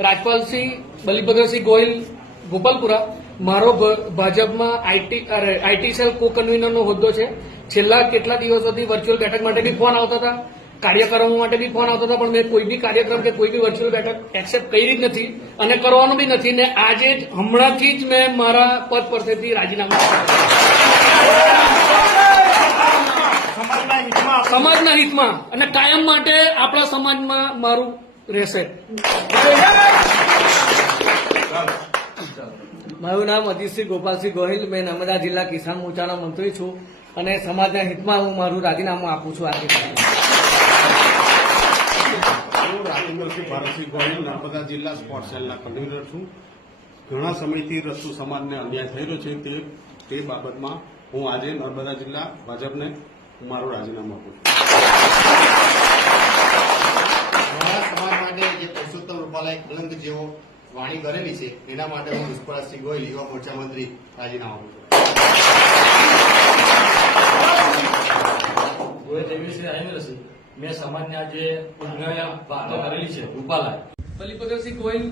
રાજપાલસિંહ બલિભદ્રસિંહ ગોહિલ, ગોપાલપુરા. મારો ભાજપમાં IT IT cell કો કન્વીનરનો હોદ્દો છે. છેલ્લા કેટલા દિવસોથી વર્ચ્યુઅલ બેઠક માટે બી ફોન આવતા હતા. કાર્યક્રમો માટે બી ફોન આવતા હતા, પણ મેં કોઈ બી કાર્યક્રમ કે કોઈ બી વર્ચ્યુઅલ બેઠક એક્સેપ્ટ કરી જ નથી અને કરવાનું બી નથી. ને આજે જ, હમણાંથી જ મેં મારા પદ પરથી રાજીનામું સમાજના હિતમાં. અને કાયમ માટે આપણા સમાજમાં મારું રહેશે. મારું નામ અતિશસિંહ ગોપાલસિંહ ગોહિલ. મેં નર્મદા જિલ્લા કિસાન મોરચાનો મંત્રી છું અને સમાજના હિતમાં હું મારું રાજીનામું આપું છું આજે. હું રાજેન્દ્રસિંહ ભારતસિંહ ગોહિલ નર્મદા જિલ્લા સ્પોર્ટ સેલના કન્વીનર છું. ઘણા સમયથી રસ્તુ સમાજને અન્યાય થઈ રહ્યો છે તે તે બાબતમાં હું આજે નર્મદા જિલ્લા ભાજપને હું મારું રાજીનામું આપું છું. સમાજ માટે જે પુરુષોત્તમ રૂપાલાએ કલંક જેવો વાણી કરેલી છે એના માટે હું પુષ્પરાજસિંહ ગોયલ યુવા મોરચા મંત્રી રાજીનામું આપું છું. ગોયલ દેવીશ્રી રાજેન્દ્રસિંહ મેં સમાજને આજે વાતો કરેલી છે રૂપાલાએ. બલિભદ્રસિંહ ગોહિલ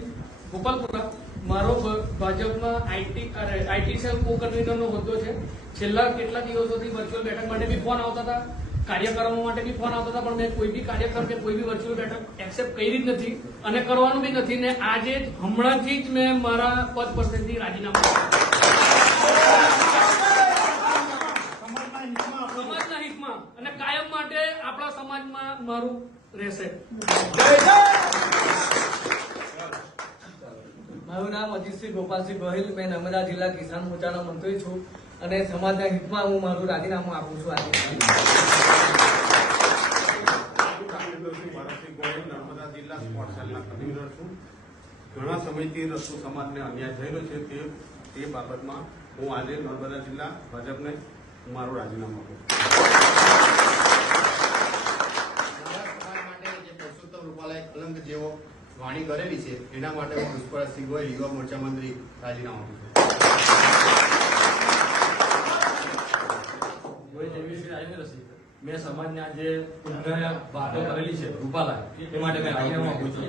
ગોપાલપુરા. મારો ભાજપમાં આઈટી આઈટી સેલ કો કન્વીનરનો હોદ્દો છે. છેલ્લા કેટલા દિવસોથી વર્ચ્યુઅલ બેઠક માટે બી ફોન આવતા હતા. કાર્યક્રમો માટે બી ફોન આવતા હતા પણ મેં કોઈ બી કાર્યક્રમ કે કોઈ બી વર્ચ્યુઅલ બેઠક એક્સેપ્ટ કરી જ નથી અને કરવાનું બી નથી ને આજે જ હમણાંથી જ મેં મારા પદ પરથી રાજીનામું સમાજના હિતમાં અને કાયમ માટે આપણા સમાજમાં મારું રહેશે. મારું નામ અજીતસિંહ ગોપાલસિંહ ગોહિલ મેં નર્મદા જિલ્લા કિસાન મોરચાનો મંત્રી છું. અને સમાજના હિતમાં હું મારું રાજીનામું આપું છું આજે. નર્મદા જિલ્લા સ્પોર્ટ સેલના છું ઘણા સમયથી રસ્તો સમાજને અન્યાય રહ્યો છે તે તે બાબતમાં હું આજે નર્મદા જિલ્લા ભાજપને મારું રાજીનામું આપું છું રૂપાલાએ કલંક જેવો વાણી કરેલી છે, એના માટે હું પુષ્પરાજસિંહ ગોયલ યુવા મોરચા મંત્રી રાજીનામું આપું છું ગોયલ દેવીશ્રી રાજેન્દ્રસિંહ મેં સમાજના જે વાતો કરેલી છે રૂપાલા એ માટે મેં આગળ આપું છું.